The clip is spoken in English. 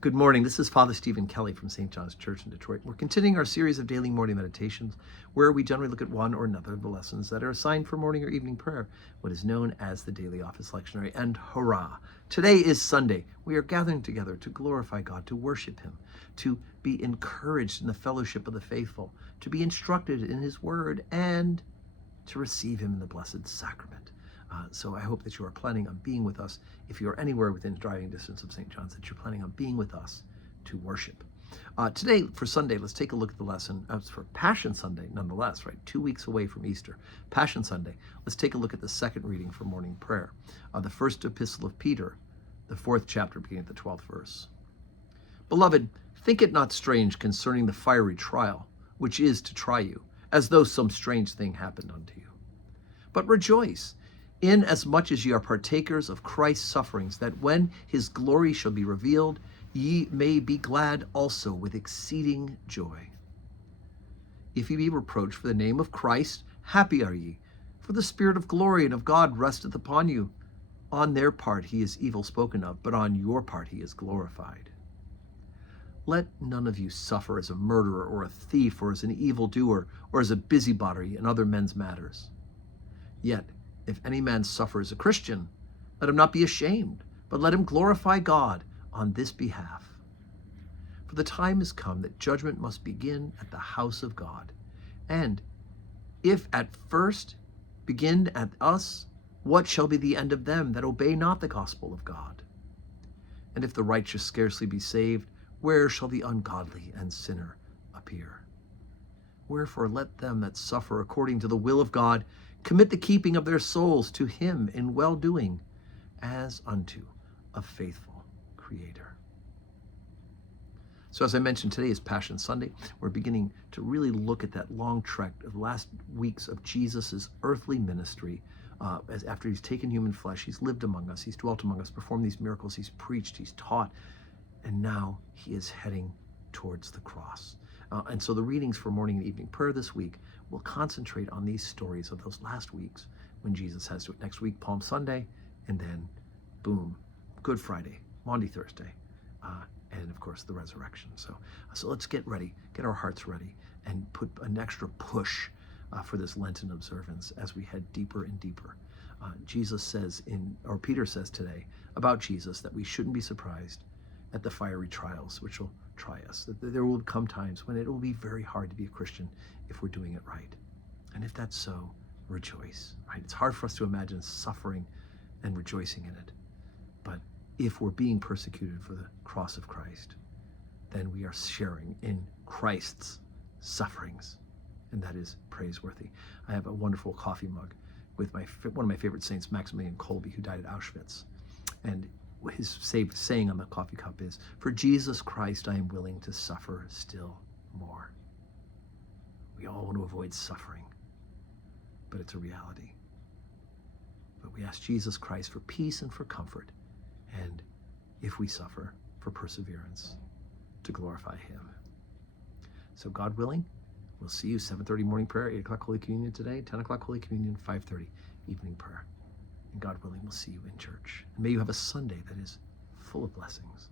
Good morning. This is Father Stephen Kelly from St. John's Church in Detroit. We're continuing our series of daily morning meditations where we generally look at one or another of the lessons that are assigned for morning or evening prayer, what is known as the Daily Office Lectionary. And hurrah! Today is Sunday. We are gathering together to glorify God, to worship Him, to be encouraged in the fellowship of the faithful, to be instructed in His Word, and to receive Him in the Blessed Sacrament. So I hope that you are planning on being with us. If you're anywhere within driving distance of St. John's, that you're planning on being with us to worship. Today, for Sunday, let's take a look at the lesson. It's for Passion Sunday, nonetheless, right? 2 weeks away from Easter. Passion Sunday. Let's take a look at the second reading for morning prayer. The first epistle of Peter, the 4th chapter, beginning at the 12th verse. Beloved, think it not strange concerning the fiery trial, which is to try you, as though some strange thing happened unto you. But rejoice, inasmuch as ye are partakers of Christ's sufferings, that when his glory shall be revealed, ye may be glad also with exceeding joy. If ye be reproached for the name of Christ, happy are ye, for the Spirit of glory and of God resteth upon you. On their part he is evil spoken of, but on your part he is glorified. Let none of you suffer as a murderer or a thief or as an evildoer or as a busybody in other men's matters. Yet, if any man suffer as a Christian, let him not be ashamed, but let him glorify God on this behalf. For the time is come that judgment must begin at the house of God. And if at first begin at us, what shall be the end of them that obey not the gospel of God? And if the righteous scarcely be saved, where shall the ungodly and sinner appear? Wherefore let them that suffer according to the will of God commit the keeping of their souls to him in well-doing, as unto a faithful Creator. So as I mentioned, today is Passion Sunday. We're beginning to really look at that long trek of the last weeks of Jesus' earthly ministry. As after he's taken human flesh, he's lived among us, he's dwelt among us, performed these miracles, he's preached, he's taught, and now he is heading towards the cross. And so the readings for morning and evening prayer this week will concentrate on these stories of those last weeks when Jesus has to it. Next week, Palm Sunday, and then, boom, Good Friday, Maundy Thursday, and of course the resurrection. So let's get ready, get our hearts ready, and put an extra push for this Lenten observance as we head deeper and deeper. Peter says today about Jesus that we shouldn't be surprised at the fiery trials which will try us. That there will come times when it will be very hard to be a Christian if we're doing it right. And if that's so, rejoice. Right? It's hard for us to imagine suffering and rejoicing in it. But if we're being persecuted for the cross of Christ, then we are sharing in Christ's sufferings. And that is praiseworthy. I have a wonderful coffee mug with one of my favorite saints, Maximilian Kolbe, who died at Auschwitz. And his saying on the coffee cup is, "For Jesus Christ, I am willing to suffer still more." We all want to avoid suffering, but it's a reality. But we ask Jesus Christ for peace and for comfort, and if we suffer, for perseverance, to glorify Him. So God willing, we'll see you 7:30 morning prayer, 8 o'clock Holy Communion today, 10 o'clock Holy Communion, 5:30 evening prayer. And God willing, we'll see you in church. And may you have a Sunday that is full of blessings.